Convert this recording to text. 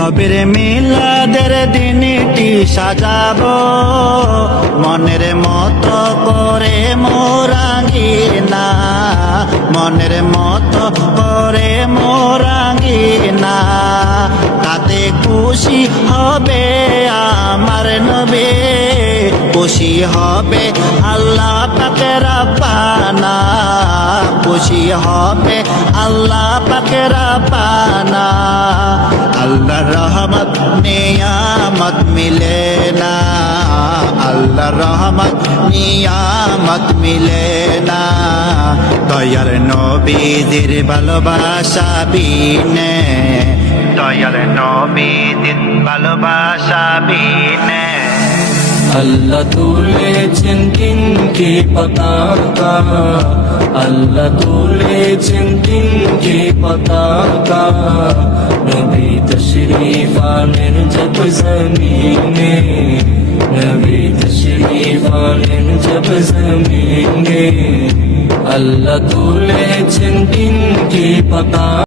নবীর মিলাদের দিনটি সাজাবো মনের মতো করে মোরাঙ্গিনা, মনের মতো করে মোরাঙ্গিনা। তাতে খুশি হবে আমার নবী, খুশি হবে আল্লাহ পাকের রাব্বানা, খুশি হবে আল্লাহ পাকের রাব্বানা। আল্লাহর রহমত নিয়ামত মিলে না, আল্লাহর রহমত নিয়ামত মিলে না। দয়াল নবীদের ভালোবাসা বিনে, দয়াল নবীদের ভালোবাসা বিনে। আল্লাহ তুলেছেন তিনটি পতাকা, আল্লাহ তুলেছেন তিনটি পতাকা। নবী তশরীফ আনেন জব জমিনে, নবী তশরীফ আনেন জব জমিনে। আল্লাহ তুলেছেন তিনটি পতাকা।